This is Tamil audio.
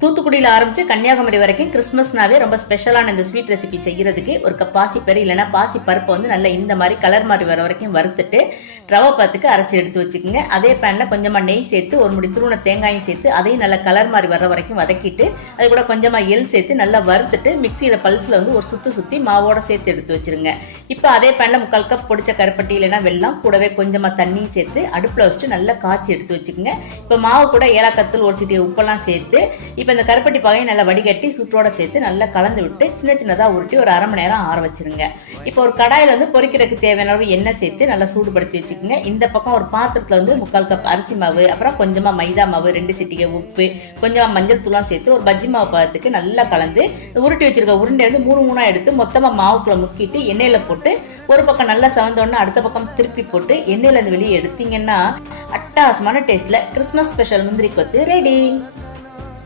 தூத்துக்குடியில் ஆரம்பிச்சு கன்னியாகுமரி வரைக்கும் கிறிஸ்மஸ்னாவே ரொம்ப ஸ்பெஷலான இந்த ஸ்வீட் ரெசிபி செய்யறதுக்கு ஒரு கப் பாசிப்பயிறு இல்லைன்னா பாசி பருப்பை வந்து நல்லா இந்த மாதிரி கலர் மாதிரி வர வரைக்கும் வறுத்துட்டு ரவை பத்துக்கு அரைச்சி எடுத்து வச்சுக்கோங்க. அதே பேனில் கொஞ்சமாக நெய் சேர்த்து ஒரு முடி துருவன தேங்காயும் சேர்த்து அதையும் நல்லா கலர் மாதிரி வர வரைக்கும் வதக்கிட்டு அது கூட கொஞ்சமாக எள் சேர்த்து நல்லா வறுத்துட்டு மிக்சியில் பல்ஸில் வந்து ஒரு சுற்றி சுற்றி மாவோட சேர்த்து எடுத்து வச்சிருங்க. இப்போ அதே பேனில் முக்கால் கப் பொடிச்ச கருப்பட்டி இல்லைன்னா வெள்ளம் கூடவே கொஞ்சமாக தண்ணியும் சேர்த்து அடுப்பில் வச்சுட்டு நல்லா காய்ச்சி எடுத்து வச்சுக்கோங்க. இப்போ மாவு கூட ஏலக்கத்தூள் ஒரு சிட்டி உப்பெல்லாம் சேர்த்து இப்போ இந்த கருப்பட்டி பகையை நல்லா வடிகட்டி சூட்டோட சேர்த்து நல்லா கலந்து விட்டு சின்ன சின்னதாக உருட்டி ஒரு அரை மணி நேரம் ஆற வச்சிருங்க. இப்போ ஒரு கடாயில் வந்து பொரிக்கிறதுக்கு தேவையான அளவு எண்ணெய் சேர்த்து நல்லா சூடுபடுத்தி வச்சுக்கோங்க. இந்த பக்கம் ஒரு பாத்திரத்தில் வந்து முக்கால் கப் அரிசி மாவு அப்புறம் கொஞ்சமாக மைதா மாவு ரெண்டு சிட்டிகை உப்பு கொஞ்சமாக மஞ்சள் தூளாம் சேர்த்து ஒரு பஜ்ஜி மாவு பதத்துக்கு நல்லா கலந்து உருட்டி வச்சிருக்க உருண்டை வந்து மூணு மூணாக எடுத்து மொத்தமாக மாவுக்குள்ள முக்கிட்டு எண்ணெயில் போட்டு ஒரு பக்கம் நல்லா சவந்தோடனே அடுத்த பக்கம் திருப்பி போட்டு எண்ணெயிலேருந்து வெளியே எடுத்தீங்கன்னா அட்டாசமான டேஸ்ட்ல கிறிஸ்மஸ் ஸ்பெஷல் முந்திரி கொத்து ரெடி